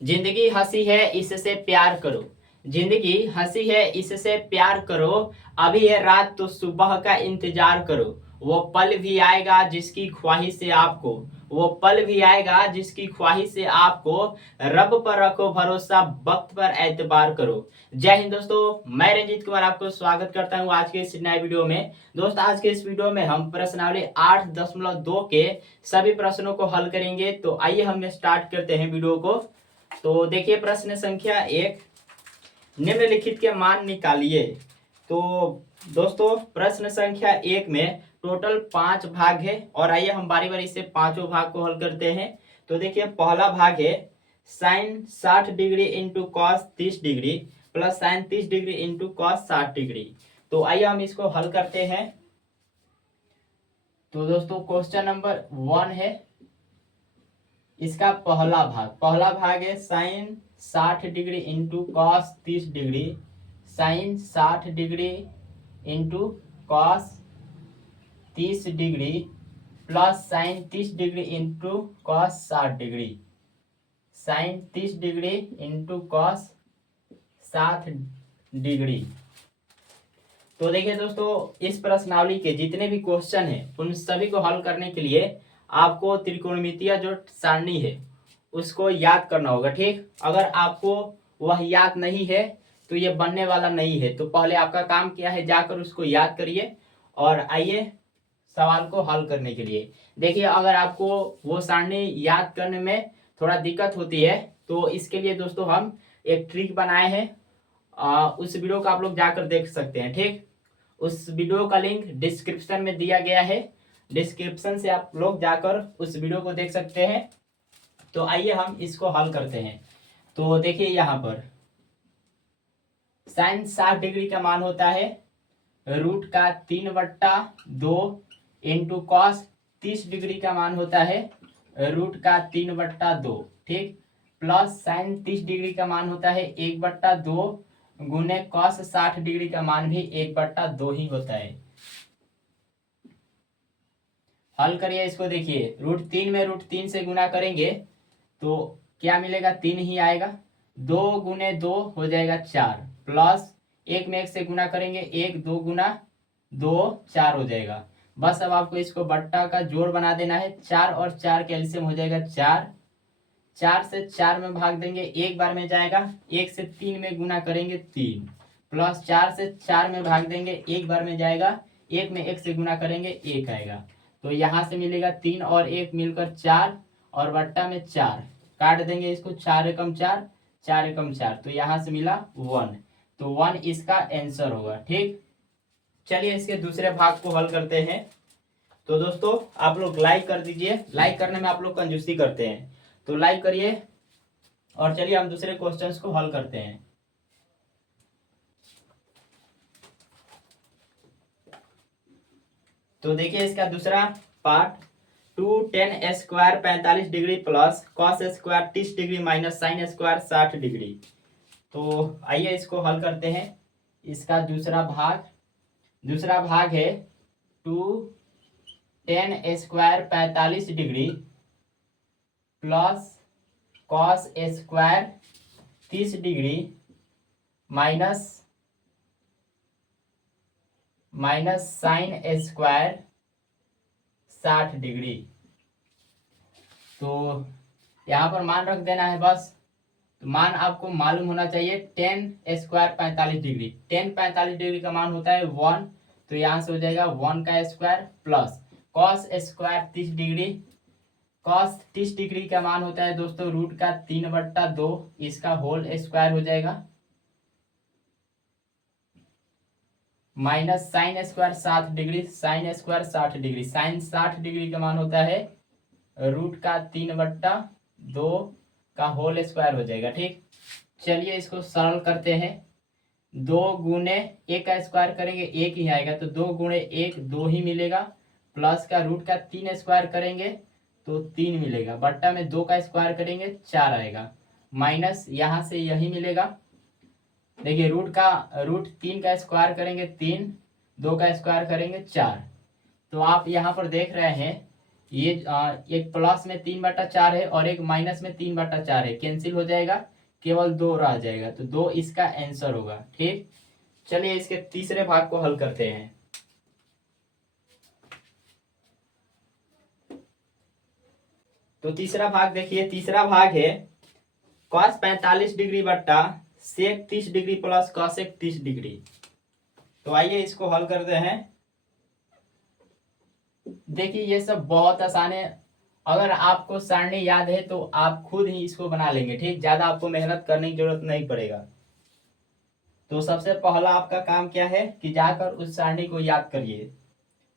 जिंदगी हंसी है इससे प्यार करो। जिंदगी हंसी है इससे प्यार करो। अभी है रात तो सुबह का इंतजार करो। वो पल भी आएगा जिसकी ख्वाहिश से आपको। वो पल भी आएगा जिसकी ख्वाहिश से आपको। रब पर रखो भरोसा, वक्त पर एतबार करो। जय हिंद दोस्तों, मैं रंजीत कुमार आपको स्वागत करता हूं आज के इस नए वीडियो में। दोस्त आज के इस वीडियो में हम प्रश्नावली 8.2 के सभी प्रश्नों को हल करेंगे। तो आइए हम स्टार्ट करते हैं वीडियो को। तो देखिए प्रश्न संख्या 1, निम्नलिखित के मान निकालिए। तो दोस्तों प्रश्न संख्या 1 में टोटल 5 भाग है और आइए हम बारी बारी से पांचों भाग को हल करते हैं। तो देखिए पहला भाग है sine 60 degree into cos 30 degree plus sine 30 degree into cos 60 degree. तो आइए हम इसको हल करते हैं। तो दोस्तों क्वेश्चन नंबर 1 है इसका पहला भाग है sine 60 degree into cos 30 degree. Sine 60 degree into cos 30 degree plus sine 30 degree into cos 60 degree. Sine 30 degree into cos 60 degree. तो देखिए दोस्तों इस प्रश्नावली के जितने भी क्वेश्चन हैं उन सभी को हल करने के लिए आपको त्रिकोणमितीय जो सारणी है उसको याद करना होगा। ठीक, अगर आपको वह याद नहीं है तो ये बनने वाला नहीं है। तो पहले आपका काम क्या है, जाकर उसको याद करिए और आइए सवाल को हल करने के लिए। देखिए अगर आपको वो सारणी याद करने में थोड़ा दिक्कत होती है तो इसके लिए दोस्तों हम एक ट्रिक बनाए हैं। उस वीडियो को आप लोग जाकर देख सकते हैं। ठीक, उस वीडियो का लिंक डिस्क्रिप्शन में दिया गया है। डिस्क्रिप्शन से आप लोग जाकर उस वीडियो को देख सकते हैं। तो आइए हम इसको हल करते हैं। तो देखिए यहाँ पर साइन 60 डिग्री का मान होता है रूट का 3/2 इंटू कॉस 30 डिग्री का मान होता है रूट का 3/2। ठीक, प्लस साइन 30 डिग्री का मान होता है 1/2 गुने कॉस 60 डिग्री का मान भी 1/2 ही होता है। हल करिए इसको। देखिए रूट 3 में रूट 3 से गुना करेंगे तो क्या मिलेगा, 3 ही आएगा। 2 गुने 2 हो जाएगा 4 प्लस 1 में 1 से गुना करेंगे 1 2 गुना 2 4 हो जाएगा। बस अब आपको इसको बट्टा का जोड़ बना देना है। 4 और 4 कैल्सियम हो जाएगा 4। 4 से 4 में भाग देंगे एक बार में जाएगा। 1 से 3 में गुना करेंगे 3 प्लस 4 से 4 में भाग देंगे एक बार में जाएगा। 1 में 1 से गुना करेंगे 1 आएगा। तो यहाँ से मिलेगा 3 और 1 मिलकर 4 और बट्टा में 4 काट देंगे इसको। 4 एकम 4, 4 एकम 4, तो यहाँ से मिला 1। तो 1 इसका आंसर होगा। ठीक, चलिए इसके दूसरे भाग को हल करते हैं। तो दोस्तों आप लोग लाइक कर दीजिए। लाइक करने में आप लोग कंजूसी करते हैं तो लाइक करिए और चलिए हम दूसरे क्वेश्चंस को हल करते हैं। तो देखिए इसका दूसरा part 2 tan square 45 degree plus cos square 30 degree minus sine square 60 degree. तो आइए इसको हल करते हैं। इसका दूसरा भाग है 2 tan square 45 degree plus cos square 30 degree minus sine square 60 degree. तो यहाँ पर मान रख देना है बस। तो मान आपको मालूम होना चाहिए। tan square 45 degree, tan 45 degree का मान होता है 1। तो यहाँ से हो जाएगा 1 का square plus cos square 30 degree. Cos 30 degree का मान होता है दोस्तों रूट का 3/2, इसका होल स्क्वायर हो जाएगा minus sine square 60 degree. Sine square 60 degree, sine 60 degree का मान होता है रूट का 3/2 का होल स्क्वायर हो जाएगा। ठीक, चलिए इसको सरल करते हैं। 2 गुने 1 का स्क्वायर करेंगे 1 ही आएगा। तो 2 गुणे 1 2 ही मिलेगा प्लस का रूट का 3 स्क्वायर करेंगे तो 3 मिलेगा। बट्टा में 2 का स्क्वायर करेंगे 4 आएगा माइनस यहाँ से यही मिलेगा। देखिए रूट 3 का स्क्वायर करेंगे 3, 2 का स्क्वायर करेंगे 4। तो आप यहाँ पर देख रहे हैं ये एक प्लस में 3/4 है और एक माइनस में 3/4 है, कैंसिल हो जाएगा, केवल 2 रह जाएगा, तो 2 इसका आंसर होगा। ठीक, चलिए इसके तीसरे भाग को हल करते हैं। तो तीसरा भाग देखिए, तीसरा भाग है cos 45 डिग्री बट्टा sec 30 degree plus cosec 30 degree. तो आइए इसको हल करते हैं। देखिए ये सब बहुत आसान है, अगर आपको सारणी याद है तो आप खुद ही इसको बना लेंगे। ठीक, ज्यादा आपको मेहनत करने की जरूरत नहीं पड़ेगा। तो सबसे पहला आपका काम क्या है कि जाकर उस सारणी को याद करिए,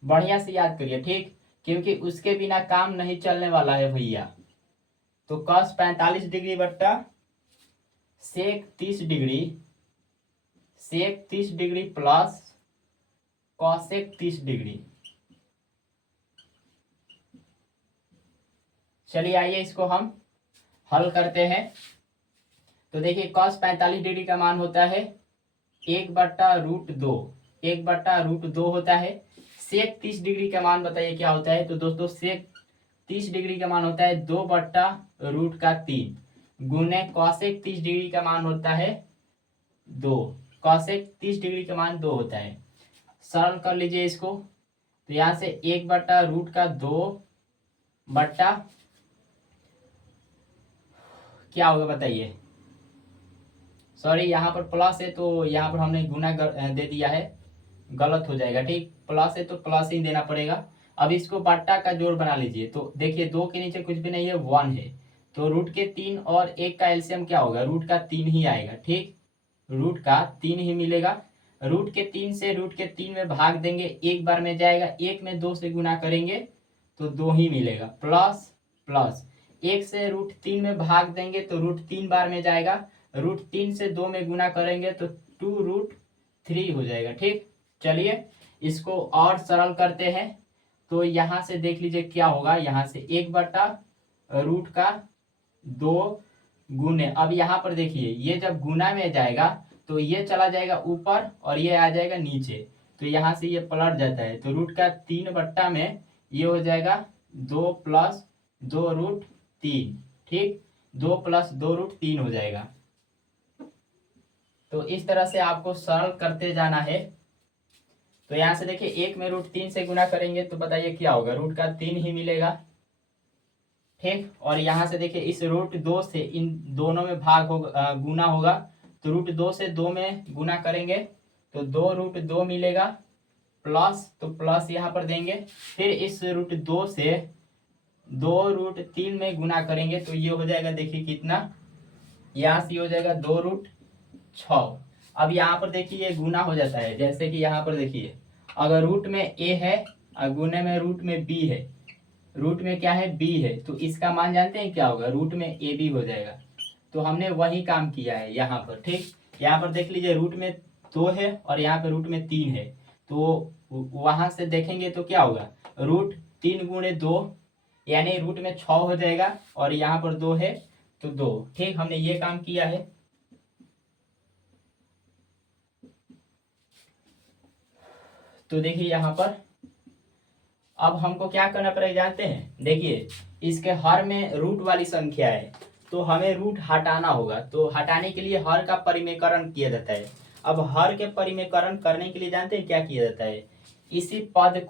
बढ़िया से याद करिए। ठीक, क्योंकि उसके बिना काम नहीं चलने वाला है भैया। तो cos 45 डिग्री बट्टा sec 30 degree, sec 30 degree plus cosec 30 degree. चलिए आइए इसको हम हल करते हैं। तो देखिए cos 45 डिग्री का मान होता है 1/√2, 1/√2 होता है। sec 30 डिग्री का मान बताइए क्या होता है। तो दोस्तों sec 30 डिग्री का मान होता है 2/√3 गुने cosec 30 डिग्री का मान होता है 2, cosec 30 डिग्री का मान 2 होता है। सरल कर लीजिए इसको, तो यहाँ से 1/√2 बट्टा क्या होगा बताइए। सॉरी, यहाँ पर प्लस है तो यहाँ पर हमने गुना दे दिया है, गलत हो जाएगा। ठीक, प्लस है तो प्लस ही देना पड़ेगा। अब इसको बट्टा का जोड़ बना लीजिए। तो देखिए 2 के नीचे कुछ भी नहीं है, 1 है, तो √3 और 1 का एलसीएम क्या होगा, √3 ही आएगा। ठीक, √3 ही मिलेगा। √3 से √3 में भाग देंगे, एक बार में जाएगा, 1 में 2 से गुना करेंगे तो 2 ही मिलेगा, प्लस प्लस 1 से √3 में भाग देंगे तो √3 बार में जाएगा, √3 से 2 में गुना करेंगे तो 2√3 हो जाएगा। ठीक, चलिए इसको और सरल करते हैं। तो यहाँ से देख लीजिए क्या होगा, यहाँ से 1/√2 गुने, अब यहाँ पर देखिए ये जब गुना में जाएगा तो ये चला जाएगा ऊपर और ये आ जाएगा नीचे, तो यहाँ से ये पलट जाता है, तो √3 बट्टा में ये हो जाएगा 2 + 2√3। ठीक, 2 + 2√3 हो जाएगा। तो इस तरह से आपको सरल करते जाना है। तो यहाँ से देखिए 1 में √3 से गुना करेंगे तो बताइए क्या होगा, √3 ही मिलेगा। ठीक, और यहाँ से देखिए इस √2 से इन दोनों में भाग होगा, गुना होगा, तो √2 से 2 में गुना करेंगे तो 2√2 मिलेगा, प्लस तो प्लस यहाँ पर देंगे, फिर इस √2 से 2√3 में गुना करेंगे तो ये हो जाएगा, देखिए कितना, यहाँ से हो जाएगा 2√6। अब यहाँ पर देखिए ये गुना हो जाता है, जैसे कि यहाँ पर देखिए अगर रूट में a है और गुने में रूट में b है, रूट में क्या है b है, तो इसका मान जानते हैं क्या होगा, रूट में ab हो जाएगा। तो हमने वही काम किया है यहाँ पर। ठीक, यहाँ पर देख लीजिए रूट में 2 है और यहाँ पे रूट में 3 है, तो वहां से देखेंगे तो क्या होगा, √3 × 2 यानी रूट में 6 हो जाएगा और यहाँ पर 2 है तो 2। ठीक, हमने ये काम किया है। तो देखिए यहाँ पर अब हमको क्या करना पड़ेगा जानते हैं, देखिए इसके हर में रूट वाली संख्या है तो हमें रूट हटाना होगा, तो हटाने के लिए हर का परिमेयकरण किया जाता है। अब हर के परिमेयकरण करने के लिए जानते हैं क्या किया जाता है, इसी पद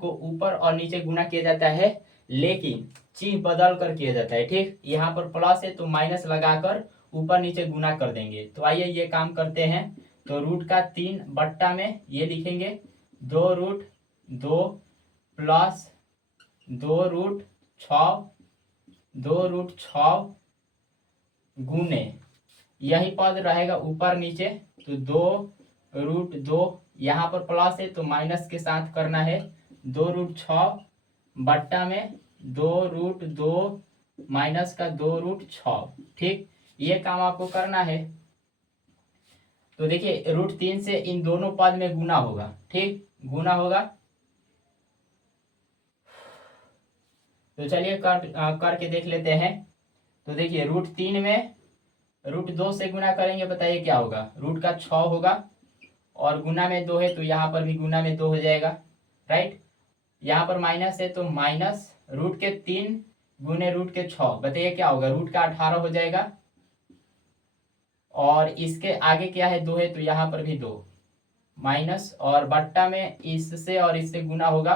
को ऊपर और नीचे गुना किया जाता है, लेकिन चिन्ह बदल कर किया जाता है। ठीक, यहाँ पर प्लस है तो माइनस लगाकर ऊपर नीचे गुना कर देंगे। तो आइए ये काम करते हैं। तो √3 बट्टा में ये लिखेंगे 2√2 प्लस 2√6 गुने, यही पद रहेगा ऊपर नीचे, तो 2√2 यहाँ पर प्लस है तो माइनस के साथ करना है, 2√6 बट्टा में 2√2 माइनस का 2√6। ठीक, ये काम आपको करना है। तो देखिए √3 से इन दोनों पद में गुना होगा। ठीक, गुना होगा, तो चलिए करके देख लेते हैं। तो देखिए √3 में √2 से गुना करेंगे, बताइए क्या होगा, √6 होगा और गुना में 2 है तो यहाँ पर भी गुना में 2 हो जाएगा। राइट, यहाँ पर माइनस है तो माइनस रूट के 3 गुने रूट के 6, बताइए क्या होगा, रूट का 18 हो जाएगा। और इसके आगे क्या है, 2 है तो यहाँ पर भी 2 माइनस, और बट्टा में इससे और इससे गुना होगा।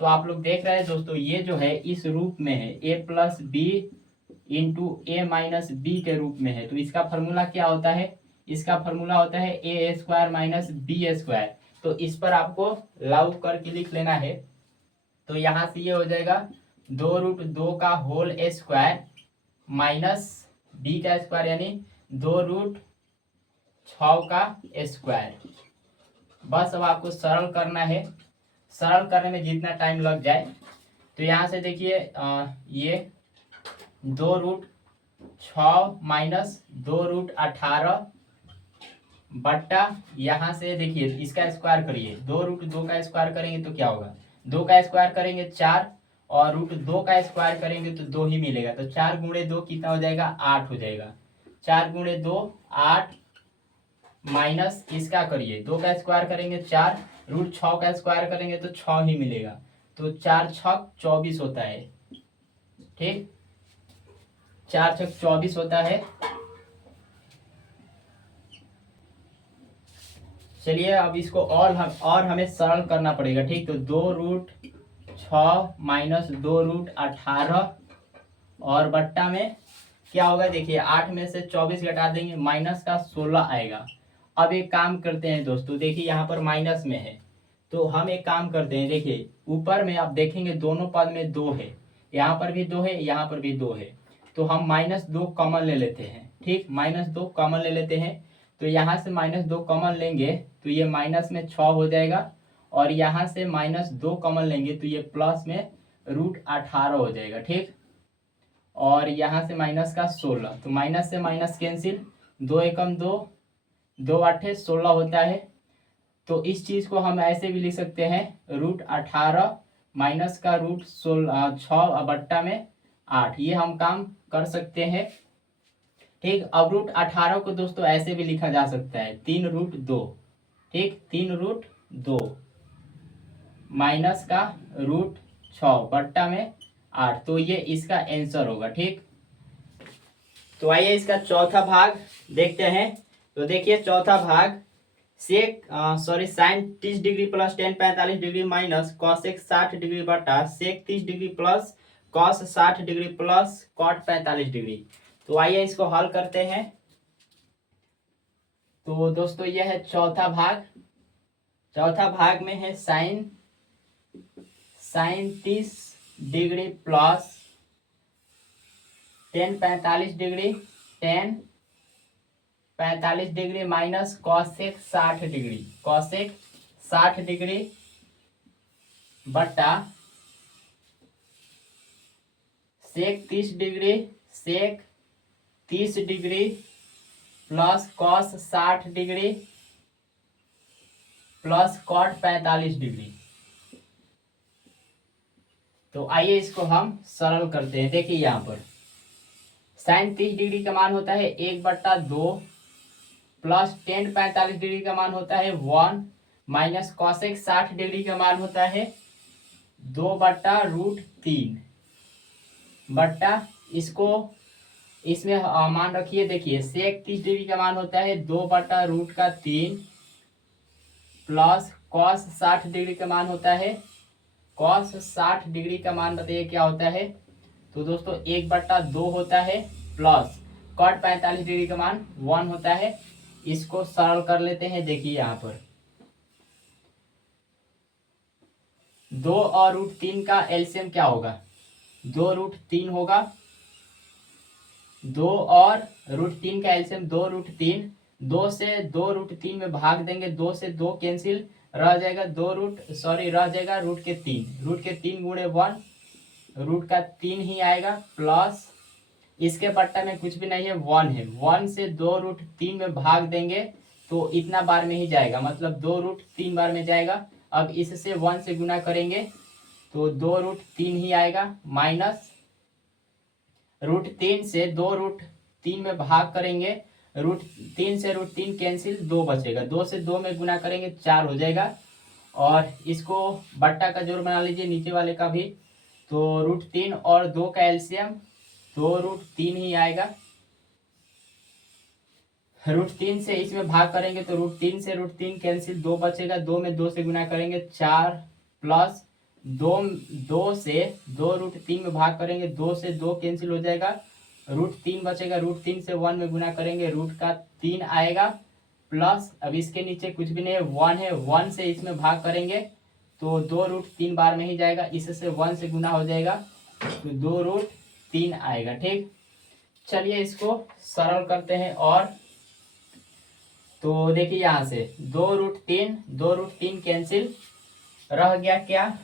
तो आप लोग देख रहे हैं दोस्तों, ये जो है इस रूप में है, ए plus b into a minus b के रूप में है। तो इसका फॉर्मूला क्या होता है, इसका फॉर्मूला होता है ए स्क्वायर माइनस बी स्क्वायर। तो इस पर आपको लागू करके लिख लेना है। तो यहाँ से ये हो जाएगा 2√2 का होल स्क्वायर माइनस बी का स्क्वायर, यानी 2√6 का स्क्वायर। बस अब आपको सरल करना है, सरल करने में जितना टाइम लग जाए। तो यहाँ से देखिए ये 2√6 माइनस 2√18 बट्टा, यहाँ से देखिए इसका स्क्वायर करिए, 2√2 का स्क्वायर करेंगे तो क्या होगा, 2 का स्क्वायर करेंगे 4, और √2 का स्क्वायर करेंगे तो 2 ही मिलेगा। तो 4 गुणे 2 कितना हो जाएगा, 8 हो जाएगा। 4 गुणे 2 8, माइनस इसका करिए, 2 का स्क्वायर करेंगे 4, √6 का स्क्वायर करेंगे तो 6 ही मिलेगा। तो 4 छक 24 होता है, ठीक, 4 छक 24 होता है। चलिए अब इसको और हमें सरल करना पड़ेगा, ठीक। तो 2√6 माइनस 2√18 और बट्टा में क्या होगा, देखिए 8 में से 24 घटा देंगे, माइनस का 16 आएगा। अब एक काम करते हैं दोस्तों, देखिए यहाँ पर माइनस में है, तो हम एक काम करते हैं, देखिए ऊपर में आप देखेंगे दोनों पद में 2 है, यहाँ पर भी 2 है, यहाँ पर भी 2 है। तो हम -2 कॉमन ले लेते हैं, ठीक, -2 कॉमन ले लेते हैं। तो यहाँ से -2 कॉमन लेंगे तो ये माइनस में 6 हो जाएगा, और यहाँ से -2 कॉमन लेंगे तो ये प्लस में √18 हो जाएगा, ठीक। और यहाँ से माइनस का 16, तो माइनस से माइनस कैंसिल, 2 एकम 2, 2 8 16 होता है। तो इस चीज को हम ऐसे भी लिख सकते हैं, √18 माइनस का √6 बट्टा में 8, ये हम काम कर सकते हैं, ठीक। अब √18 को दोस्तों ऐसे भी लिखा जा सकता है 3√2, ठीक, 3√2 माइनस का √6 बट्टा में 8। तो ये इसका आंसर होगा, ठीक। तो आइए इसका चौथा भाग देखते हैं। तो देखिए चौथा भाग, sine 30 degree plus tan 45 degree minus cosec 60 degree बटा sec 30 degree plus cos 60 degree plus cot 45 degree. तो आइए इसको हल करते हैं। तो दोस्तों यह है चौथा भाग। चौथा भाग में है sine 30 degree plus tan 45 degree, tan 45 degree minus cosec 60 degree, cosec 60 degree बटा sec 30 degree, sec 30 degree plus cos 60 degree plus cot 45 degree. तो आइए इसको हम सरल करते हैं। देखिए यहाँ पर साइन 30 डिग्री का मान होता है 1/2 प्लस टेन 45 डिग्री का मान होता है 1 माइनस कॉसेक 60 डिग्री का मान होता है 2/√3 बट्टा इसको इसमें मान रखिए। देखिए सेक 30 डिग्री का मान होता है 2/√3 प्लस कॉस 60 डिग्री का मान होता है, कॉस 60 डिग्री का मान बताइए क्या होता है। तो दोस्तों 1/2 होता है प्लस कॉट 45 डिग्री का मान 1 होता है। इसको सरल कर लेते हैं। देखिए यहाँ पर 2 और √3 का एलसीएम क्या होगा, 2√3 होगा। 2 और √3 का एलसीएम 2√3, 2 से 2√3 में भाग देंगे, 2 से 2 कैंसिल, रह जाएगा रह जाएगा √3 गुणे 1, √3 ही आएगा प्लस इसके पट्टा में कुछ भी नहीं है, 1 है, 1 से 2√3 में भाग देंगे तो इतना बार में ही जाएगा, मतलब 2√3 बार में जाएगा। अब इससे 1 से गुना करेंगे तो 2√3 ही आएगा, माइनस √3 से 2√3 में भाग करेंगे, √3 से √3 कैंसिल, 2 बचेगा, 2 से 2 में गुना करेंगे 4 हो जाएगा, और इसको बट्टा का जोड़ बना लीजिए नीचे वाले का भी। तो √3 और 2 का एलसीएम 2√3 ही आएगा। √3 से इसमें भाग करेंगे तो √3 से √3 कैंसिल, 2 बचेगा, 2 में 2 से गुना करेंगे 4 प्लस 2 से 2√3 में भाग करेंगे, 2 से 2 कैंसिल हो जाएगा, √3 बचेगा, √3 से 1 में गुना करेंगे √3 आएगा, प्लस अब इसके नीचे कुछ भी नहीं है, 1 है, 1 से इसमें भाग करेंगे तो 2√3 बार में ही जाएगा, इससे 1 से गुना हो जाएगा तो 2√3 आएगा। ठीक, चलिए इसको सरल करते हैं। और तो देखिए यहाँ से 2√3 कैंसिल, रह गया क्या,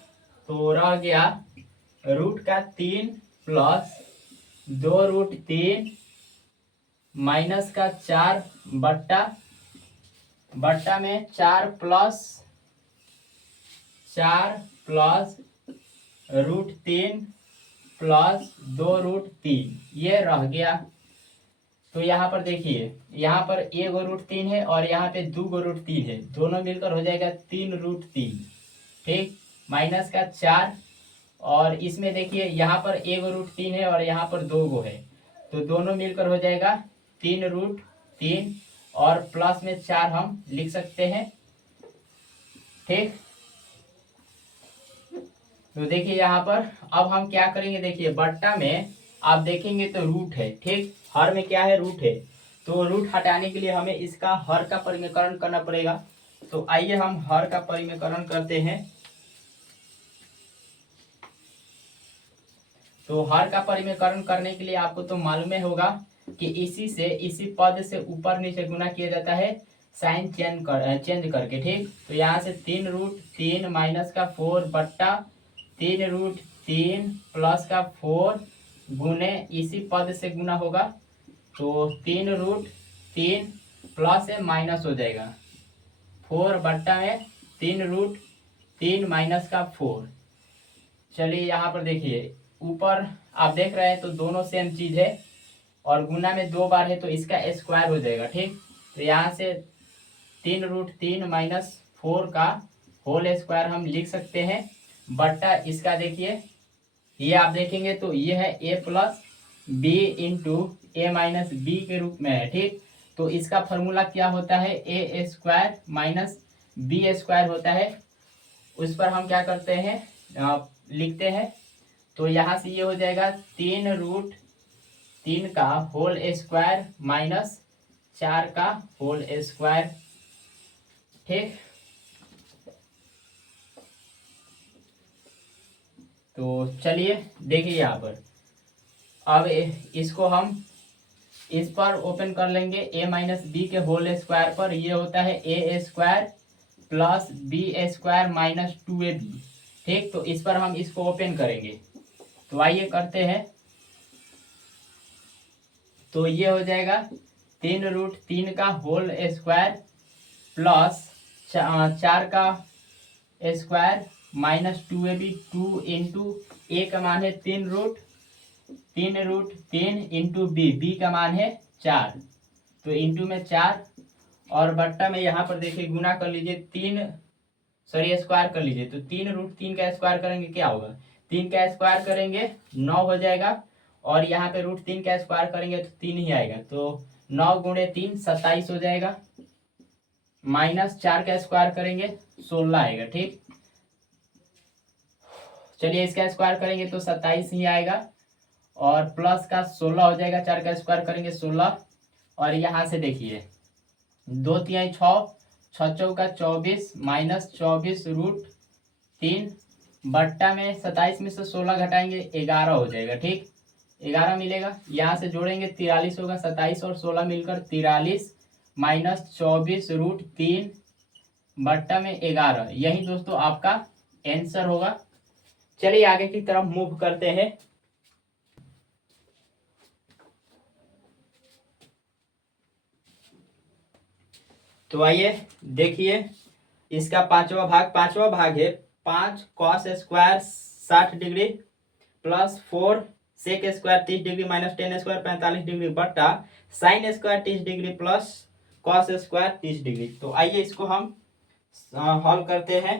तो रह गया √3 प्लस 2√3 माइनस का 4 बट्टा में 4 प्लस √3 प्लस 2√3 ये रह गया। तो यहाँ पर देखिए, यहाँ पर 1 √3 है और यहाँ पे 2 √3 है, दोनों मिलकर हो जाएगा 3√3। ठीक, माइनस का 4 और इसमें देखिए यहाँ पर 1 √3 है और यहाँ पर 2 गो है, तो दोनों मिलकर हो जाएगा 3√3 और प्लस में 4 हम लिख सकते हैं। ठीक, तो देखिए यहाँ पर अब हम क्या करेंगे, देखिए बट्टा में आप देखेंगे तो रूट है। ठीक, हर में क्या है, रूट है, तो रूट हटाने के लिए हमें इसका हर का परिमेयकरण करना पड़ेगा। तो आइए हम हर का परिमेयकरण करते हैं। तो हर का परिमेयकरण करने के लिए आपको तो मालूम ही होगा कि इसी पद से ऊपर नीचे गुना किया जाता है साइन चेंज करके। ठीक, तो यहाँ से 3√3 माइनस का 4 बट्टा 3√3 प्लस का 4 गुने इसी पद से गुना होगा, तो 3√3 प्लस है माइनस हो जाएगा 4 बट्टा में 3√3 माइनस का 4। चलिए यहाँ पर देखिए ऊपर आप देख रहे हैं तो दोनों सेम चीज है और गुना में 2 बार है तो इसका स्क्वायर हो जाएगा। ठीक, तो यहाँ से 3√3 माइनस 4 का होल स्क्वायर हम लिख सकते हैं, बट्टा इसका देखिए ये आप देखेंगे तो ये है a plus b into a minus b के रूप में है। ठीक, तो इसका फॉर्मूला क्या होता है, ए स्क्वायर माइनस बी स्क्वायर होता है, उस पर हम क्या करते हैं लिखते हैं। तो यहाँ से ये हो जाएगा 3√3 का होल स्क्वायर माइनस 4 का होल स्क्वायर। ठीक, तो चलिए देखिए यहाँ पर अब इसको हम इस पर ओपन कर लेंगे a माइनस बी के होल स्क्वायर पर, ये होता है a square plus b square minus 2ab। ठीक, तो इस पर हम इसको ओपन करेंगे, तो आइए करते हैं। तो ये हो जाएगा 3√3 का होल स्क्वायर प्लस 4 का स्क्वायर माइनस 2ab, 2 इंटू ए का मान है 3√3 इंटू बी का मान है 4, तो इंटू में 4 और बट्टा में यहाँ पर देखिए गुना कर लीजिए, स्क्वायर कर लीजिए, तो 3√3 का स्क्वायर करेंगे क्या होगा, 3 का स्क्वायर करेंगे 9 हो जाएगा और यहाँ पे √3 का स्क्वायर करेंगे तो 3 ही आएगा, तो 9 गुणे 3 27 हो जाएगा, माइनस 4 का स्क्वायर करेंगे 16 आएगा। ठीक, चलिए इसका स्क्वायर करेंगे तो 27 ही आएगा और प्लस का 16 हो जाएगा, 4 का स्क्वायर करेंगे 16 और यहाँ से देखिए 2 तिहाई 6, 6 चौका 24 माइनस 24√3 बट्टा में 27 में से 16 घटाएंगे 11 हो जाएगा। ठीक, 11 मिलेगा, यहाँ से जोड़ेंगे 43 होगा, 27 और 16 मिलकर 43 माइनस 24√3 बट्टा में 11, यही दोस्तों आपका आंसर होगा। चलिए आगे की तरफ मूव करते हैं। तो आइए देखिए इसका पांचवा भाग है 5 cos square 60 degree plus 4 sec square 30 degree minus 10 square 45 degree बट्टा sine square 30 degree plus cos square 30 degree. तो आइए इसको हम हल करते हैं।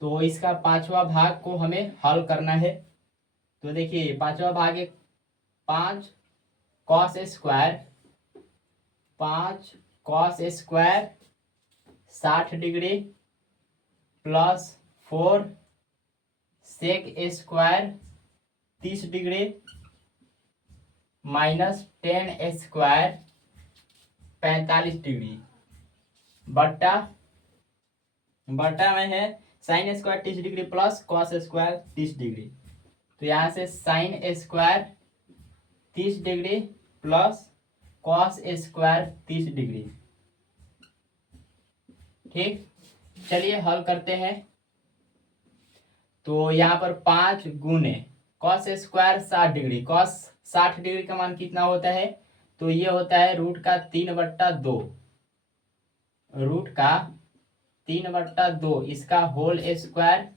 तो इसका पांचवा भाग को हमें हल करना है। तो देखिए पांचवा भाग है 5 cos², 5 cos² 60 degree plus 4 sec² 30 degree minus 10 square 45 degree बट्टा में है sin² 30 degree plus cos² 30 degree. तो यहाँ से sin² 30 degree plus cos² 30 degree. ठीक, चलिए हल करते हैं। तो यहाँ पर 5 गुने cos² 60 डिग्री, cos 60 डिग्री का मान कितना होता है? तो ये होता है √3/2, √3/2 इसका होल स्क्वायर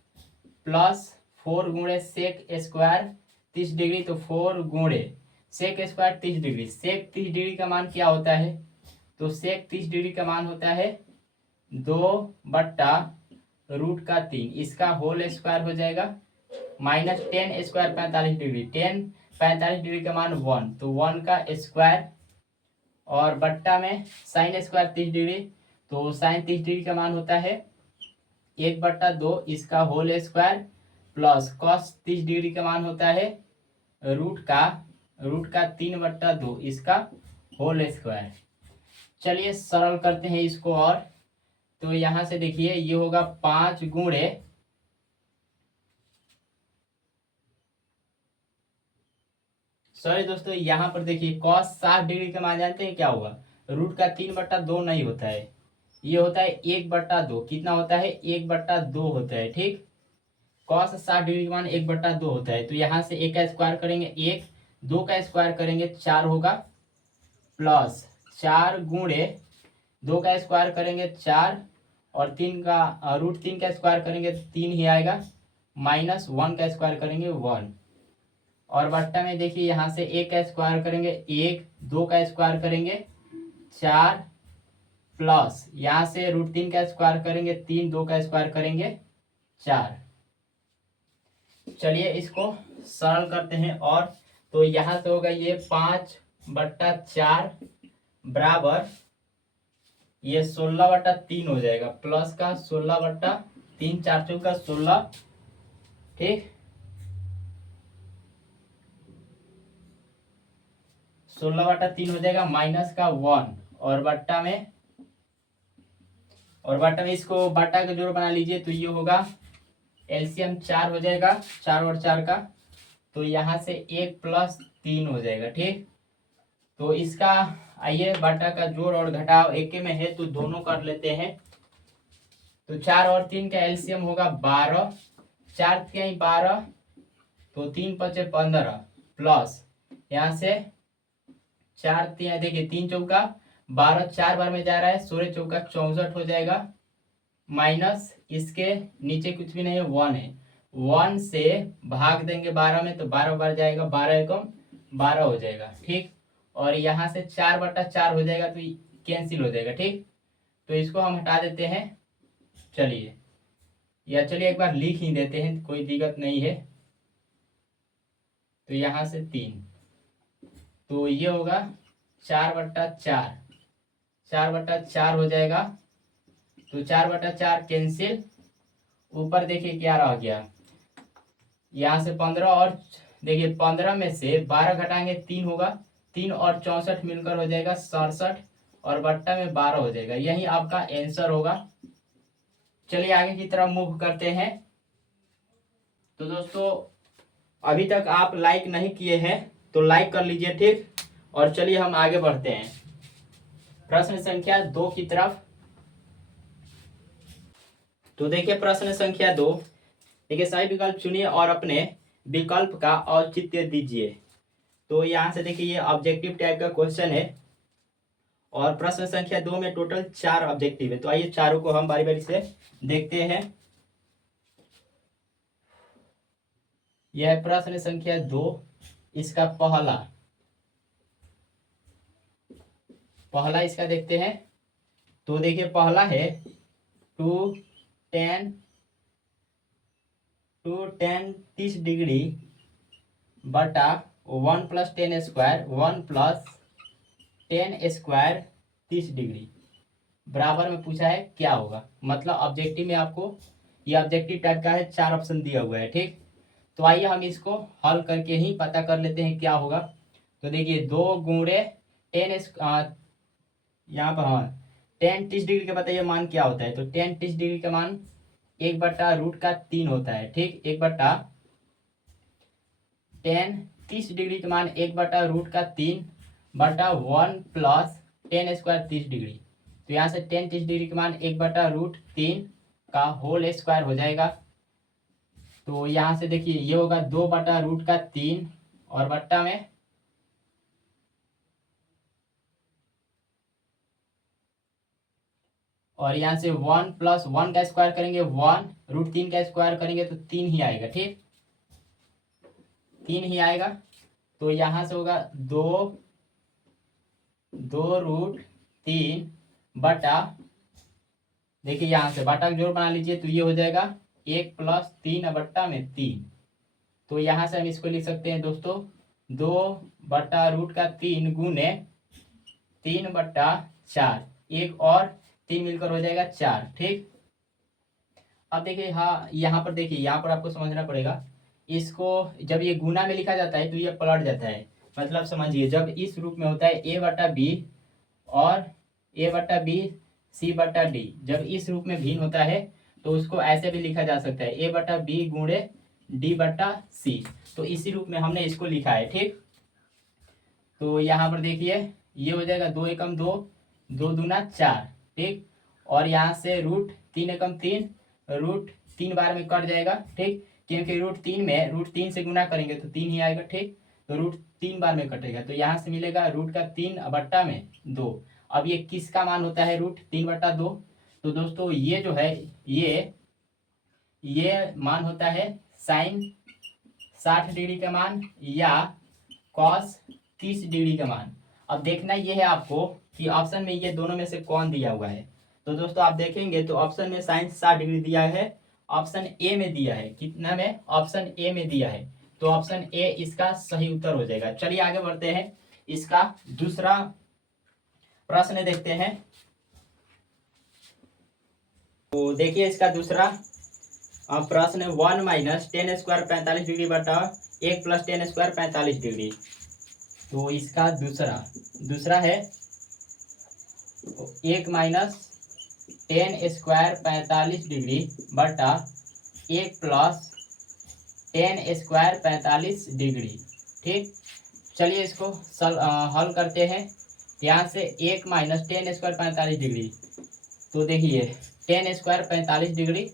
प्लस 4 गुणे sec² 30 डिग्री। तो 4 गुणे sec² 30 डिग्री, sec 30 डिग्री का मान क्या होता है? तो sec 30 डिग्री का मान होता है 2/√3, इसका होल स्क्वायर हो जाएगा माइनस 10 स्क्वायर 45 डिग्री, 10 45 डिग्री का मान 1, तो 1 का स्क्वायर और बट्टा में sin² 30 डिग्री। तो sin 30 डिग्री का मान होता है 1/2 इसका whole square plus cos 30 degree का मान होता है रूट का 3/2 इसका होल स्क्वायर। चलिए सरल करते हैं इसको। और तो यहाँ से देखिए ये होगा 5 गुणे सॉरी दोस्तों, यहाँ पर देखिए cos 60 डिग्री का मान जानते हैं क्या हुआ? √3/2 नहीं होता है, ये होता है 1/2। कितना होता है? 1/2 होता है। ठीक, cos 60 डिग्री का मान 1/2 होता है। तो यहाँ से 1 का स्क्वायर करेंगे 1, 2 का स्क्वायर करेंगे 4 होगा, प्लस 4 गुणे 2 का स्क्वायर करेंगे 4 और 3 का √3 का स्क्वायर करेंगे 3 ही आएगा, माइनस 1 का स्क्वायर करेंगे 1 और बट्टा में देखिए यहाँ से 1 का स्क्वायर करेंगे 1, 2 का स्क्वायर करेंगे 4 प्लस यहाँ से √3 का स्क्वायर करेंगे 3, 2 का स्क्वायर करेंगे 4। चलिए इसको सरल करते हैं। और तो यहाँ से होगा ये 5/4 बराबर ये 16/3 हो जाएगा, प्लस का 16/3, 4 चौका 16। ठीक, 16/3 हो जाएगा माइनस का 1 और बट्टा में इसको बट्टा का जोड़ बना लीजिए। तो ये होगा एलसीएम 4 हो जाएगा, 4 और 4 का, तो यहाँ से 1 + 3 हो जाएगा। ठीक, तो इसका आइए बट्टा का जोड़ और घटाव एक में है तो दोनों कर लेते हैं। तो 4 और 3 का एलसीएम होगा 12, 4 3 12, तो 3 × 5 = 15 प्लस यहाँ से 4 3 देखिए 3 चौका 12, 4 बार में जा रहा है, 16 चौका 64 हो जाएगा, माइनस इसके नीचे कुछ भी नहीं है 1 है, 1 से भाग देंगे 12 में तो 12 बार जाएगा, 12 एकम 12 हो जाएगा। ठीक, और यहाँ से 4/4 हो जाएगा तो कैंसिल हो जाएगा। ठीक, तो इसको हम हटा देते हैं। चलिए एक बार लिख ही देते हैं, कोई दिक्कत नहीं है। तो यहाँ से 3, तो ये होगा 4/4, 4/4 हो जाएगा। तो 4/4 कैंसिल, ऊपर देखिए क्या रह गया, यहाँ से 15 और देखिए 15 में से 12 घटाएंगे 3 होगा, 3 और 64 मिलकर हो जाएगा 67 और बट्टा में 12 हो जाएगा। यही आपका आंसर होगा। चलिए आगे की तरफ मूव करते हैं। तो दोस्तों अभी तक आप लाइक नहीं किए हैं तो लाइक कर लीजिए। ठीक, और चलिए हम आगे बढ़ते हैं प्रश्न संख्या 2 की तरफ। तो देखिए प्रश्न संख्या 2, देखिए सही विकल्प चुनिए और अपने विकल्प का औचित्य दीजिए। तो यहाँ से देखिए ये ऑब्जेक्टिव टाइप का क्वेश्चन है और प्रश्न संख्या 2 में टोटल 4 ऑब्जेक्टिव है। तो आइए चारों को हम बारी बारी से देखते हैं। यह है प्रश्न संख्या 2, इसका पहला इसका देखते हैं। तो देखिए पहला है 2 10 टू टेन 30 डिग्री बटा 1 plus 10 square 1 plus 10 square 30 degree बराबर में पूछा है क्या होगा। मतलब ऑब्जेक्टिव में आपको ये ऑब्जेक्टिव टाइप का है, 4 ऑप्शन दिया हुआ है। ठीक, तो आइए हम इसको हल करके ही पता कर लेते हैं क्या होगा। तो देखिए 2 गुणे 10 यहाँ पर, हाँ 10 30 डिग्री का बताइए मान क्या होता है। तो 10 30 डिग्री का मान 1/√3 होता है। ठीक, 10 30 डिग्री का मान 1/√3 बटा 1 प्लस 10 स्क्वायर 30 डिग्री। तो यहाँ से 10 30 डिग्री का मान 1/√3 का होल स्क्वायर हो जाएगा। तो यहाँ से देखिए ये होगा 2/√3 और बट्टा में और यहाँ से 1 प्लस 1 का स्क्वायर करेंगे 1 √3 का स्क्वायर करेंगे तो 3 ही आएगा। ठीक, 3 ही आएगा। तो यहाँ से होगा 2√3 बटा, देखिए यहाँ से बटा का जोड़ बना लीजिए तो ये हो जाएगा 1 प्लस 3 बट्टा में 3। तो यहाँ से हम इसको लिख सकते हैं दोस्तों 2/√3 गुने 3/4, 1 और 3 मिलकर हो जाएगा 4। ठीक, अब देखिए हाँ यहाँ पर देखिए, यहाँ पर आपको समझना पड़ेगा इसको। जब ये गुना में लिखा जाता है तो ये पलट जाता है। मतलब समझिए जब इस रूप में होता है A/B और A/B C/D, जब इस रूप में भिन्न होता है तो उसको ऐसे भी लिखा जा सकता है A/B गुणे D/C। तो इसी रूप में हमने इसको लिखा है। ठीक, तो यहाँ पर देखिए ये हो जाएगा 2 एकम 2, 2 दूना 4। ठीक, और यहाँ से √3 एकम 3, √3 बार में कट जाएगा। ठीक, क्योंकि √3 से गुना करेंगे तो 3 ही आएगा। ठीक, तो √3 बार में कटेगा तो यहाँ से मिलेगा √3 बट्टा में 2। अब ये किसका मान होता है √3/2। तो दोस्तों ये जो है ये मान होता है साइन 60 डिग्री का मान या कॉस 30 डिग्री का मान। अब देखना ये है आपको कि ऑप्शन में ये दोनों में से कौन दिया हुआ है। तो दोस्तों आप देखेंगे तो ऑप्शन में साइन 60 डिग्री दिया है, ऑप्शन ए में दिया है। कितना में? ऑप्शन ए में दिया है। तो ऑप्शन ए इसका सही उत्तर हो जाएगा। चलिए आगे बढ़ते हैं, इसका दूसरा प्रश्न देखते हैं। तो देखिए इसका दूसरा प्रश्न 1 माइनस 10 स्क्वायर 45 डिग्री बटा 1 प्लस 10 स्क्वायर 45 डिग्री। तो इसका दूसरा है 1 माइनस 10 स्क्वायर 45 डिग्री बटा 1 प्लस 10 स्क्वायर 45 डिग्री। ठीक, चलिए इसको हल करते हैं। यहाँ से 1 माइनस 10 स्क्वायर 45 डिग्री, तो देखिए 10 स्क्वायर 45 डिग्री,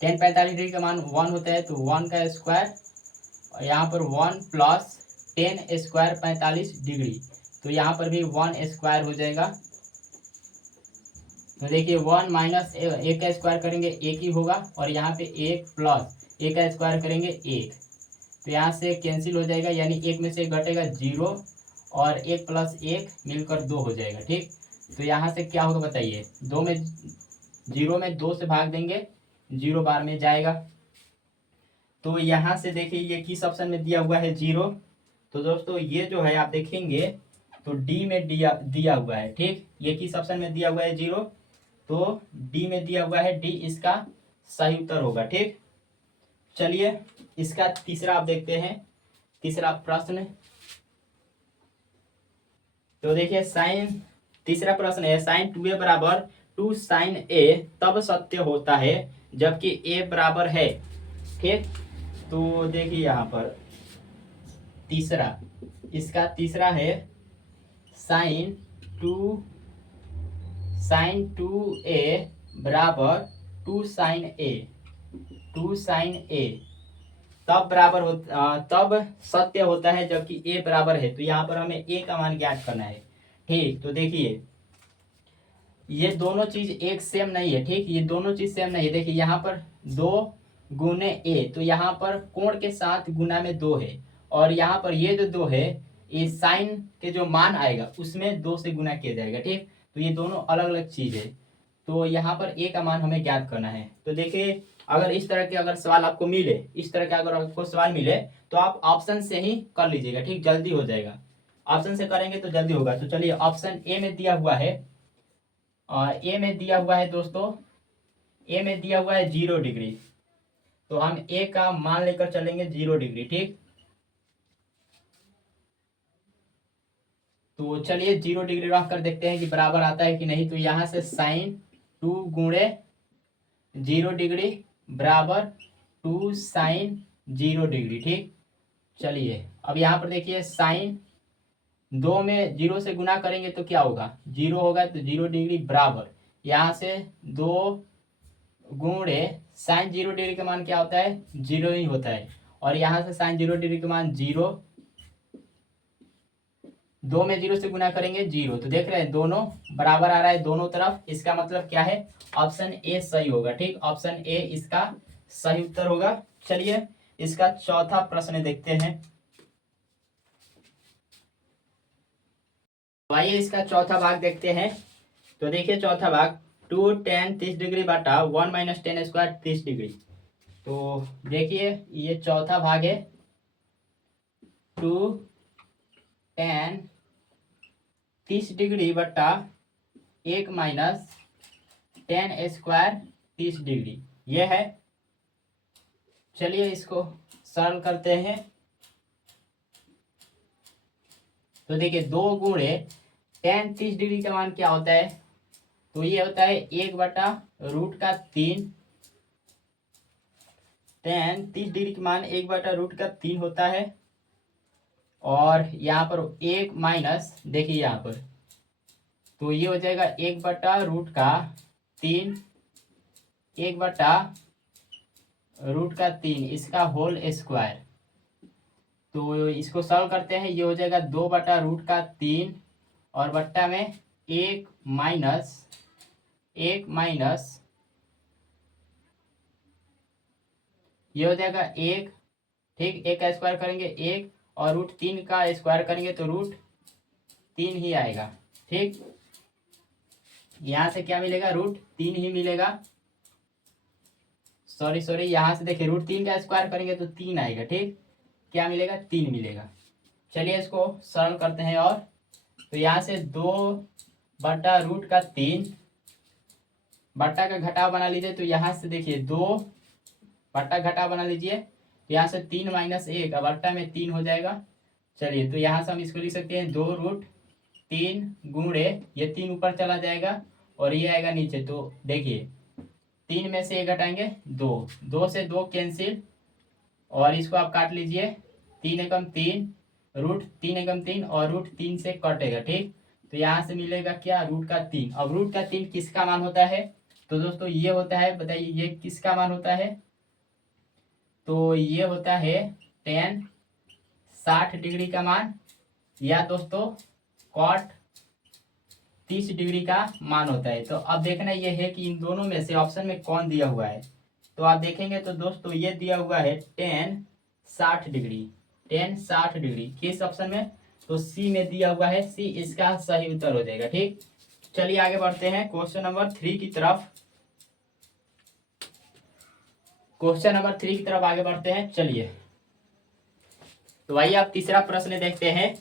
10 45 डिग्री का मान 1 होता है तो 1 का स्क्वायर, और यहाँ पर 1 प्लस 10 स्क्वायर 45 डिग्री, तो यहाँ पर भी 1 स्क्वायर हो जाएगा। तो देखिए 1 माइनस 1 का स्क्वायर करेंगे 1 ही होगा, और यहाँ पे 1 प्लस 1 का स्क्वायर करेंगे 1, तो यहाँ से कैंसिल हो जाएगा, यानी 1 में से घटेगा 0 और 1 प्लस 1 मिलकर 2 हो जाएगा। ठीक, तो यहाँ से क्या होगा बताइए, 0 में 2 से भाग देंगे, 0 बार में जाएगा। तो यहाँ से देखिए ये किस ऑप्शन में दिया हुआ है 0। तो दोस्तों ये जो है आप देखेंगे तो डी में दिया हुआ है। ठीक, ये किस ऑप्शन में दिया हुआ है 0, तो डी में दिया हुआ है, डी इसका सही उत्तर होगा। ठीक, चलिए इसका तीसरा आप देखते हैं, तीसरा प्रश्न। तो देखिए तीसरा प्रश्न है साइन 2a बराबर 2 साइन a तब सत्य होता है जबकि a बराबर है। ठीक, तो देखिए यहाँ पर इसका तीसरा है साइन 2a बराबर 2 साइन a तब सत्य होता है जबकि a बराबर है। तो यहाँ पर हमें a का मान ज्ञात करना है। ठीक, तो देखिए ये दोनों चीज एक सेम नहीं है। ठीक, ये दोनों चीज सेम नहीं है। देखिए यहाँ पर 2 गुने a, तो यहाँ पर कोण के साथ गुना में 2 है, और यहाँ पर ये जो 2 है ये साइन के जो मान आएगा उसमें 2 से गुना किया जाएगा। ठीक, तो ये दोनों अलग अलग चीज है। तो यहाँ पर a का मान हमें ज्ञात करना है। तो देखिए अगर इस तरह के अगर सवाल आपको मिले, इस तरह के अगर आपको सवाल मिले तो आप ऑप्शन से ही कर लीजिएगा, ठीक, जल्दी हो जाएगा। ऑप्शन से करेंगे तो जल्दी होगा। तो चलिए ऑप्शन ए में दिया हुआ है, ए में दिया हुआ है दोस्तों, ए में दिया हुआ है 0 डिग्री। तो हम ए का मान लेकर चलेंगे 0 डिग्री, ठीक। तो चलिए 0 डिग्री रख कर देखते हैं कि बराबर आता है कि नहीं। तो यहाँ से साइन 2 गुणे 0 डिग्री बराबर 2 साइन 0 डिग्री, ठीक। चलिए अब यहाँ पर देखिए साइन 2 में 0 से गुना करेंगे तो क्या होगा, 0 होगा। तो 0 डिग्री बराबर यहाँ से 2 गुणे साइन 0 डिग्री का मान क्या होता है, 0 ही होता है। और यहाँ से साइन 0 डिग्री का मान 0, 2 में 0 से गुना करेंगे 0। तो देख रहे हैं दोनों बराबर आ रहा है दोनों तरफ। इसका मतलब क्या है, ऑप्शन ए सही होगा, ठीक। ऑप्शन ए इसका सही उत्तर होगा। चलिए इसका चौथा प्रश्न देखते हैं। आइए इसका चौथा भाग देखते हैं। तो देखिए चौथा भाग 2 tan 30 डिग्री बटा 1 माइनस टेन स्क्वायर 30 डिग्री। तो देखिए ये चौथा भाग है, 2 tan 30 डिग्री बटा 1 माइनस टेन स्क्वायर 30 डिग्री, ये है। चलिए इसको सरल करते हैं। तो देखिए 2 गुणे tan 30 डिग्री का मान क्या होता है, तो ये होता है 1/√3। tan 30 डिग्री का मान 1/√3 होता है। और यहाँ पर 1 माइनस, देखिए यहाँ पर तो ये हो जाएगा 1/√3, 1/√3 इसका होल स्क्वायर। तो इसको सॉल्व करते हैं, ये हो जाएगा 2/√3 और बट्टा में 1 माइनस ये हो जाएगा 1, ठीक। 1 का स्क्वायर करेंगे 1 और √3 का स्क्वायर करेंगे तो √3 ही आएगा, ठीक। यहाँ से क्या मिलेगा, √3 ही मिलेगा। सॉरी यहाँ से देखिए √3 का स्क्वायर करेंगे तो 3 आएगा, ठीक। क्या मिलेगा, 3 मिलेगा। चलिए इसको सरल करते हैं। और तो यहाँ से 2/√3 बट्टा का घटाव बना लीजिए। तो यहाँ से देखिए 2 बट्टा घटाव बना लीजिए। तो यहाँ से 3 माइनस 1 बट्टा में 3 हो जाएगा। चलिए तो यहाँ से हम इसको लिख सकते हैं 2√3 गुणे, ये 3 ऊपर चला जाएगा और ये आएगा नीचे। तो देखिए 3 में से 1 घटाएंगे 2, 2 से 2 कैंसिल और इसको आप काट लीजिए। 3 एकम 3, √3 एकम 3 और √3 से कटेगा, ठीक। तो यहाँ से मिलेगा क्या, √3। अब √3 किसका मान होता है, तो दोस्तों ये होता है, बताइए ये किसका मान होता है। तो ये होता है tan 60 डिग्री का मान, या दोस्तों cot 30 डिग्री का मान होता है। तो अब देखना ये है कि इन दोनों में से ऑप्शन में कौन दिया हुआ है। तो आप देखेंगे तो दोस्तों ये दिया हुआ है tan 60 डिग्री, tan 60 डिग्री किस ऑप्शन में, तो सी में दिया हुआ है। सी इसका सही उत्तर हो जाएगा, ठीक। चलिए आगे बढ़ते हैं क्वेश्चन नंबर 3 की तरफ। क्वेश्चन नंबर 3 की तरफ आगे बढ़ते हैं। चलिए तो आइए आप तीसरा प्रश्न देखते हैं।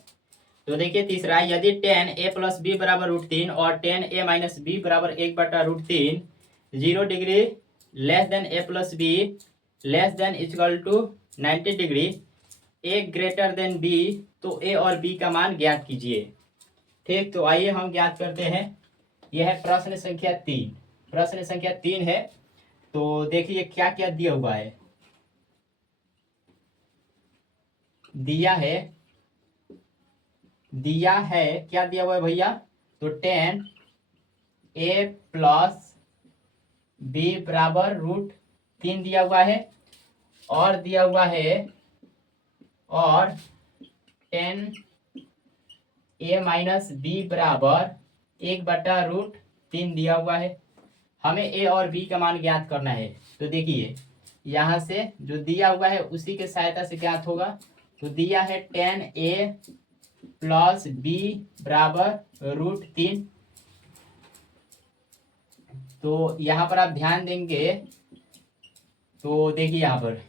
तो देखिए तीसरा, यदि tan a + b बराबर √3 और tan a - b बराबर 1/√3 0 degree less than a + b less than equal to 90 degree, a greater than b, तो a और b का मान ज्ञात कीजिए, ठीक। तो आइए हम ज्ञात करते हैं। यह है प्रश्न संख्या 3। प्रश्न संख्या 3 है। तो देखिए क्या क्या दिया हुआ है। दिया है क्या दिया हुआ है भैया, तो tan a + b बराबर √3 दिया हुआ है। और दिया हुआ है और tan a - b बराबर 1/√3 दिया हुआ है। हमें a और b का मान ज्ञात करना है। तो देखिए यहाँ से जो दिया हुआ है उसी के सहायता से ज्ञात होगा। तो दिया है tan a + b बराबर √3। तो यहाँ पर आप ध्यान देंगे तो देखिए यहाँ पर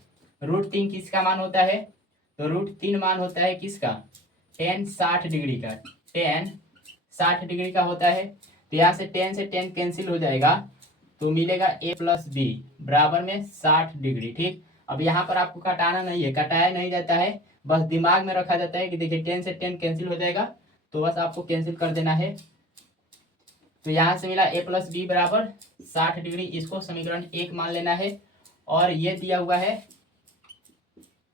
√3 किसका मान होता है, तो √3 मान होता है किसका, टेन 60 डिग्री का, टेन 60 डिग्री का होता है। तो यहाँ से टेन से टेन कैंसिल हो जाएगा, तो मिलेगा a प्लस बी बराबर में 60 डिग्री। ठीक, अब यहाँ पर आपको घटाना नहीं है, घटाया नहीं जाता है, बस दिमाग में रखा जाता है कि देखिए 10 से 10 कैंसिल हो जाएगा, तो बस आपको कैंसिल कर देना है। तो यहाँ से मिला a प्लस बी बराबर 60 डिग्री, इसको समीकरण 1 मान लेना है। और ये दिया हुआ है,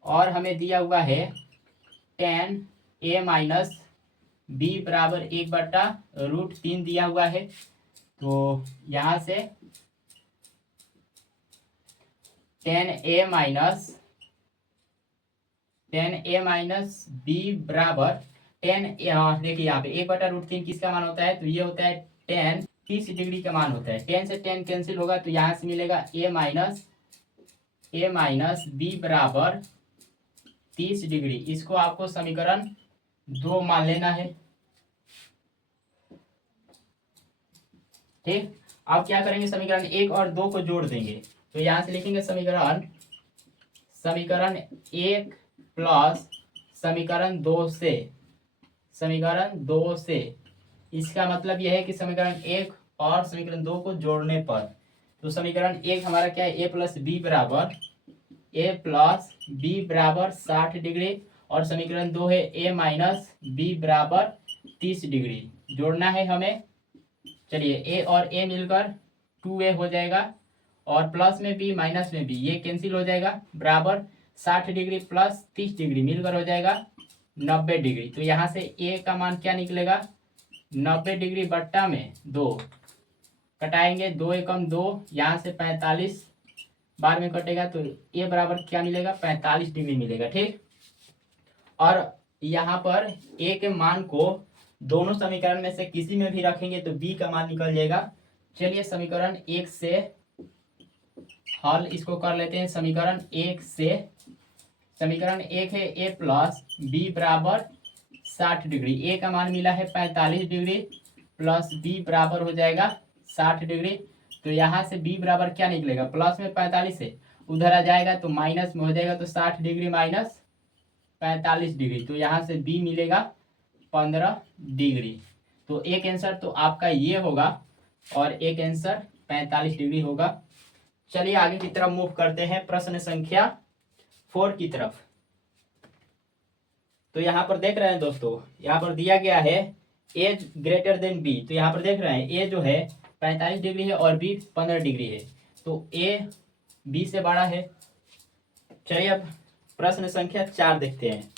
और हमें दिया हुआ है टेन a माइनस बी बराबर 1/√3 दिया हुआ है। तो यहाँ से टेन ए माइनस बी बराबर देखिए यहाँ पे 1/√3 किसका मान होता है, तो ये होता है टेन 30 डिग्री का मान होता है। 10 से 10 कैंसिल होगा, तो यहाँ से मिलेगा a माइनस बी बराबर 30 डिग्री। इसको आपको समीकरण 2 मान लेना है। ठीक, अब क्या करेंगे, समीकरण 1 और 2 को जोड़ देंगे। तो यहाँ से लिखेंगे समीकरण 1 प्लस समीकरण 2 से इसका मतलब यह है कि समीकरण 1 और समीकरण 2 को जोड़ने पर, तो समीकरण 1 हमारा क्या है, a प्लस बी बराबर 60 डिग्री, और समीकरण 2 है a माइनस बी बराबर 30 डिग्री। जोड़ना है हमें। चलिए a और a मिलकर 2a हो जाएगा, और प्लस में b माइनस में b ये कैंसिल हो जाएगा, बराबर 60 डिग्री प्लस 30 डिग्री मिलकर हो जाएगा 90 डिग्री। तो यहाँ से a का मान क्या निकलेगा, 90 डिग्री बट्टा में 2, कटाएंगे 2 एकम 2, यहाँ से 45 बार में कटेगा, तो a बराबर क्या मिलेगा, 45 डिग्री मिलेगा। ठीक, और यहाँ पर a के मान को दोनों समीकरण में से किसी में भी रखेंगे तो b का मान निकल जाएगा। चलिए समीकरण 1 से हल इसको कर लेते हैं। समीकरण 1 है a प्लस बी बराबर 60 डिग्री, a का मान मिला है 45 डिग्री प्लस b बराबर हो जाएगा 60 डिग्री। तो यहाँ से b बराबर क्या निकलेगा, प्लस में 45 से उधर आ जाएगा तो माइनस में हो जाएगा, तो 60 डिग्री माइनस 45 डिग्री, तो यहाँ से b मिलेगा 15 डिग्री। तो एक आंसर तो आपका ये होगा और एक आंसर 45 डिग्री होगा। चलिए आगे की तरफ मूव करते हैं, प्रश्न संख्या 4 की तरफ। तो यहाँ पर देख रहे हैं दोस्तों, यहाँ पर दिया गया है a ग्रेटर देन b। तो यहाँ पर देख रहे हैं a जो है 45 डिग्री है और b 15 डिग्री है, तो a b से बड़ा है। चलिए अब प्रश्न संख्या 4 देखते हैं।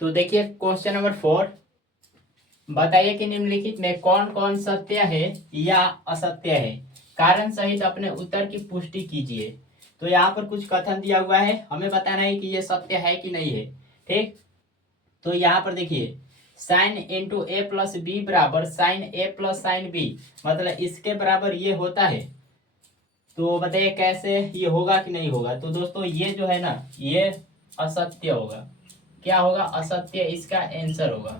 तो देखिए क्वेश्चन नंबर 4, बताइए कि निम्नलिखित में कौन कौन सत्य है या असत्य है, कारण सहित अपने उत्तर की पुष्टि कीजिए। तो यहाँ पर कुछ कथन दिया हुआ है, हमें बताना है कि ये सत्य है कि नहीं है। ठीक, तो यहाँ पर देखिए साइन इंटू ए प्लस बी बराबर साइन ए प्लस साइन बी, मतलब इसके बराबर ये होता है। तो बताइए कैसे ये होगा कि नहीं होगा। तो दोस्तों ये जो है ना, ये असत्य होगा। क्या होगा, असत्य इसका आंसर होगा।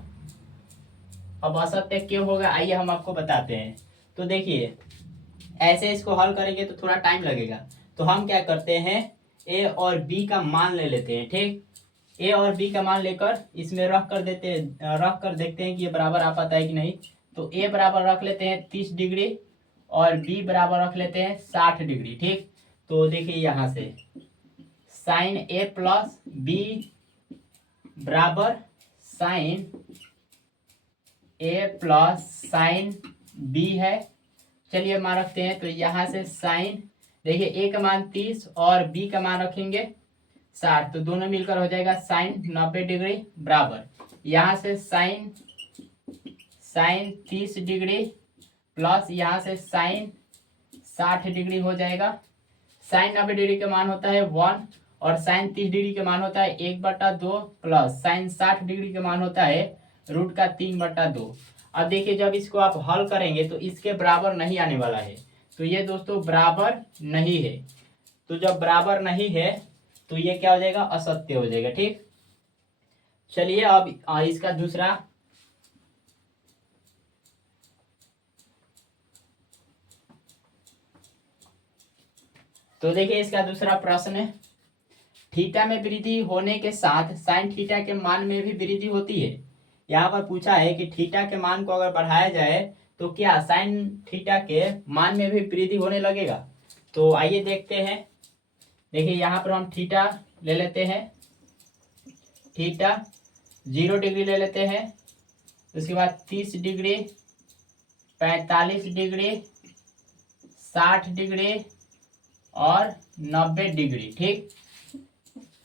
अब असत्य क्यों होगा, आइए हम आपको बताते हैं। तो देखिए ऐसे इसको हल करेंगे तो थोड़ा टाइम लगेगा, तो हम क्या करते हैं, ए और बी का मान ले लेते हैं। ठीक, ए और बी का मान लेकर इसमें रख कर देखते हैं कि ये बराबर आ पाता है कि नहीं। तो ए बराबर रख लेते हैं 30 डिग्री और बी बराबर रख लेते हैं 60 डिग्री। ठीक, तो देखिए यहाँ से साइन ए प्लस बी बराबर साइन ए प्लस साइन बी है। चलिए मान रखते हैं, तो यहाँ से साइन देखिए ए का मान 30 और बी का मान रखेंगे 60, तो दोनों मिलकर हो जाएगा साइन 90 डिग्री बराबर यहाँ से साइन 30 डिग्री प्लस यहाँ से साइन 60 डिग्री हो जाएगा। साइन 90 डिग्री का मान होता है 1 और साइन 30 डिग्री का मान होता है 1/2 प्लस साइन 60 डिग्री का मान होता है √3/2। अब देखिए जब इसको आप हल करेंगे तो इसके बराबर नहीं आने वाला है, तो ये दोस्तों बराबर नहीं है। तो जब बराबर नहीं है तो ये क्या हो जाएगा, असत्य हो जाएगा। ठीक, चलिए अब इसका दूसरा तो देखिए इसका दूसरा प्रश्न है, थीटा में वृद्धि होने के साथ साइन थीटा के मान में भी वृद्धि होती है। यहाँ पर पूछा है कि थीटा के मान को अगर बढ़ाया जाए तो क्या साइन थीटा के मान में भी वृद्धि होने लगेगा। तो आइए देखते हैं। देखिए यहाँ पर हम थीटा ले लेते हैं, थीटा 0 डिग्री ले लेते हैं, उसके बाद 30 डिग्री, 45 डिग्री, 60 डिग्री और 90 डिग्री। ठीक,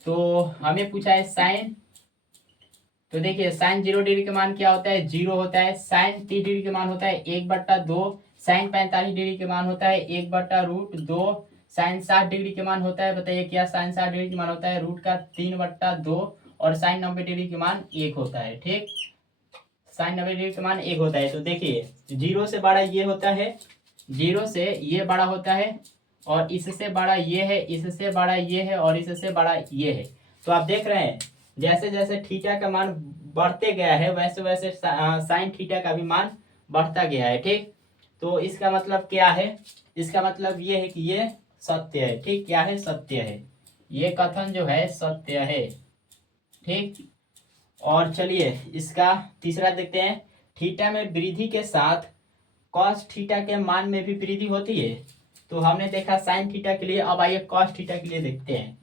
तो हमें पूछा है साइन। तो देखिए साइन 0 डिग्री का मान क्या होता है, 0 होता है। साइन 30 डिग्री का मान होता है 1/2। साइन 45 डिग्री का मान होता है 1/√2। साइन 60 डिग्री के मान होता है, बताइए क्या साइन 60 डिग्री के मान होता है, √3/2। और साइन 90 डिग्री के मान 1 होता है। ठीक, साइन 90 डिग्री का मान 1 होता है। तो देखिए 0 से बड़ा ये होता है, 0 से ये बड़ा होता है, और इससे बड़ा ये है, इससे बड़ा ये है, और इससे बड़ा ये है। तो आप देख रहे हैं जैसे जैसे थीटा का मान बढ़ते गया है वैसे वैसे साइन थीटा का भी मान बढ़ता गया है। ठीक, तो इसका मतलब क्या है, इसका मतलब ये है कि ये सत्य है। ठीक, क्या है, सत्य है, ये कथन जो है सत्य है। ठीक, और चलिए इसका तीसरा देखते हैं, थीटा में वृद्धि के साथ कॉस थीटा के मान में भी वृद्धि होती है। तो हमने देखा साइन थीटा के लिए, अब आइए कॉस थीटा के लिए देखते हैं,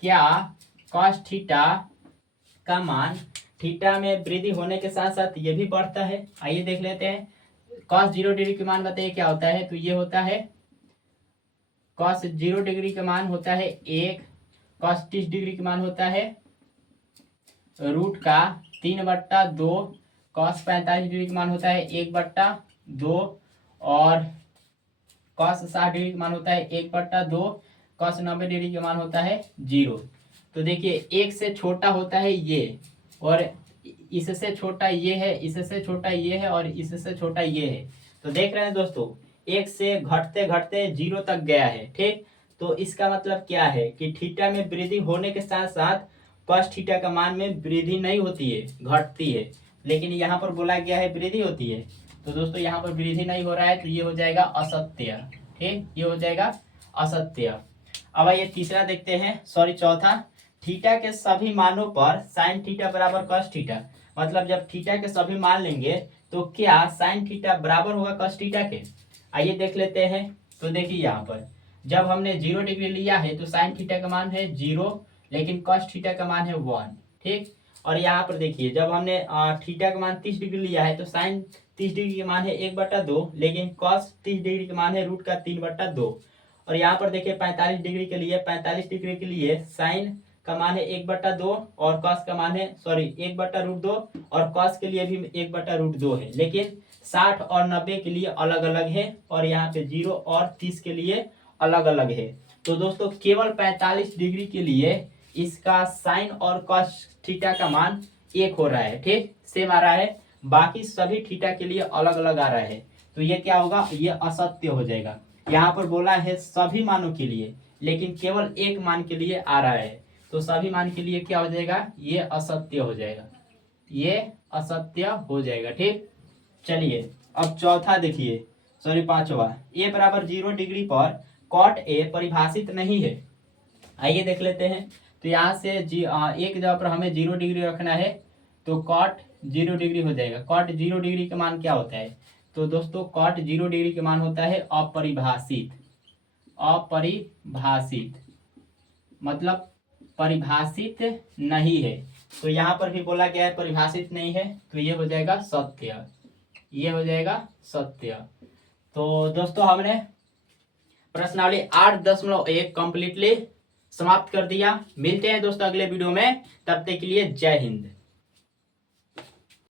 क्या कॉस थीटा का मान थीटा में वृद्धि होने के साथ साथ ये भी बढ़ता है। आइए देख लेते हैं। कॉस 0 डिग्री के मान बताइए क्या होता है, तो ये होता है कॉस 0 डिग्री का मान होता है 1। कॉस 30 डिग्री का मान होता है √3/2। कॉस 45 डिग्री का मान होता है 1/2। और कॉस 60 डिग्री का मान होता है 1/2। कॉस 90 डिग्री का मान होता है 0। तो देखिए 1 से छोटा होता है ये, और इससे छोटा ये है, इससे छोटा ये है, और इससे छोटा ये है। तो देख रहे हैं दोस्तों 1 से घटते घटते 0 तक गया है। ठीक, तो इसका मतलब क्या है कि थीटा में वृद्धि होने के साथ साथ कॉस थीटा का मान में वृद्धि नहीं होती है, घटती है। लेकिन यहाँ पर बोला गया है वृद्धि होती है। तो दोस्तों यहाँ पर वृद्धि नहीं हो रहा है, तो ये हो जाएगा असत्य। ठीक, ये हो जाएगा असत्य। अब आइए तीसरा देखते हैं, सॉरी चौथा, थीटा के सभी मानों पर साइन थीटा बराबर कॉस थीटा। मतलब जब थीटा के सभी मान लेंगे तो क्या साइन थीटा बराबर होगा कॉस थीटा के। आइए देख लेते हैं। तो देखिए यहाँ पर जब हमने 0 डिग्री लिया है तो साइन थीटा का मान है 0, लेकिन कॉस थीटा का मान है 1। ठीक, और यहाँ पर देखिए जब हमने थीटा का मान 30 डिग्री लिया है तो साइन 30 डिग्री का मान है 1/2, लेकिन कॉस 30 डिग्री का मान है √3/2। और यहाँ पर देखिए 45 डिग्री के लिए, 45 डिग्री के लिए साइन का मान है 1/2 और कॉस का मान है 1/√2, और कॉस के लिए भी 1/√2 है। लेकिन 60 और 90 के लिए अलग अलग है, और यहाँ पे 0 और 30 के लिए अलग अलग है। तो दोस्तों केवल 45 डिग्री के लिए इसका साइन और कॉस थीटा का मान 1 हो रहा है। ठीक, सेम आ रहा है, बाकी सभी थीटा के लिए अलग अलग आ रहा है। तो ये क्या होगा, ये असत्य हो जाएगा। यहाँ पर बोला है सभी मानों के लिए, लेकिन केवल एक मान के लिए आ रहा है। तो सभी मान के लिए क्या हो जाएगा, ये असत्य हो जाएगा, ये असत्य हो जाएगा। ठीक, चलिए अब चौथा देखिए, सॉरी पांचवा, ए बराबर 0 डिग्री पर कॉट ए परिभाषित नहीं है। आइए देख लेते हैं। तो यहाँ से एक जगह पर हमें 0 डिग्री रखना है, तो कॉट 0 डिग्री हो जाएगा। कॉट 0 डिग्री का मान क्या होता है, तो दोस्तों कॉट 0 डिग्री का मान होता है अपरिभाषित। अपरिभाषित मतलब परिभाषित नहीं है। तो यहाँ पर भी बोला गया है परिभाषित नहीं है, तो ये हो जाएगा सत्य, ये हो जाएगा सत्य। तो दोस्तों हमने प्रश्नावली 8.1 कंप्लीटली समाप्त कर दिया। मिलते हैं दोस्तों अगले वीडियो में, तब तक के लिए जय हिंद।